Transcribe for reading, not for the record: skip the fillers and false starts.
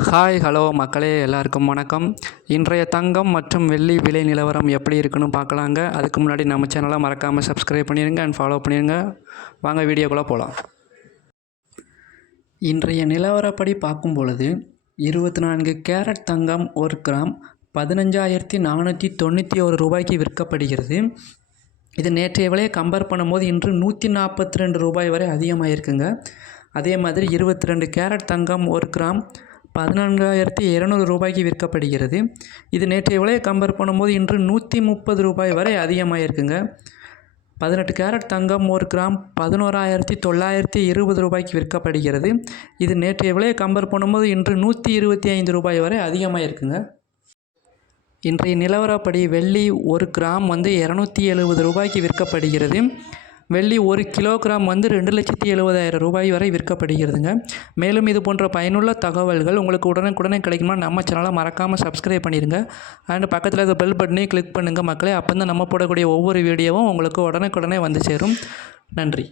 Hi hello மக்களே, எல்லாருக்கும் வணக்கம். இன்றைய தங்கம் மற்றும் வெள்ளி விலை நிலவரம் எப்படி இருக்குன்னு பார்க்கலாங்க. அதுக்கு முன்னாடி நம்ம சேனலை மறக்காமல் சப்ஸ்கிரைப் பண்ணிடுங்க அண்ட் ஃபாலோ பண்ணிடுங்க. வாங்க வீடியோக்குள்ளே போகலாம். இன்றைய நிலவரப்படி பார்க்கும் பொழுது 24 கேரட் தங்கம் 1 கிராம் 15,491 ரூபாய்க்கு விற்கப்படுகிறது. இது நேற்றைய விலையை கம்பேர் பண்ணும்போது இன்று 142 ரூபாய் வரை அதிகமாகிருக்குங்க. அதே மாதிரி 22 கேரட் தங்கம் 1 கிராம் 14,200 ரூபாய்க்கு விற்கப்படுகிறது. இது நேற்றைய விலையை கம்பேர் பண்ணும்போது இன்று 130 ரூபாய் வரை அதிகமாகிருக்குங்க. 18 கேரட் தங்கம் 1 கிராம் 11,920 ரூபாய்க்கு விற்கப்படுகிறது. இது நேற்றைய விலையை கம்பேர் பண்ணும்போது இன்று 125 ரூபாய் வரை அதிகமாகிருக்குங்க. இன்றைய நிலவரப்படி வெள்ளி 1 கிராம் 270 ரூபாய்க்கு விற்கப்படுகிறது. வெள்ளி 1 கிலோகிராம் 2,70,000 ரூபாய் வரை விற்கப்படுகிறதுங்க. மேலும் இது போன்ற பயனுள்ள தகவல்கள் உங்களுக்கு உடனுக்குடனே கிடைக்குமா நம்ம சேனலை மறக்காமல் சப்ஸ்கிரைப் பண்ணிடுங்க. அண்ட் பக்கத்தில் இருக்க பெல் பட்டனையும் கிளிக் பண்ணுங்கள் மக்களே. அப்போ தான் நம்ம போடக்கூடிய ஒவ்வொரு வீடியோவும் உங்களுக்கு உடனுக்குடனே வந்து சேரும். நன்றி.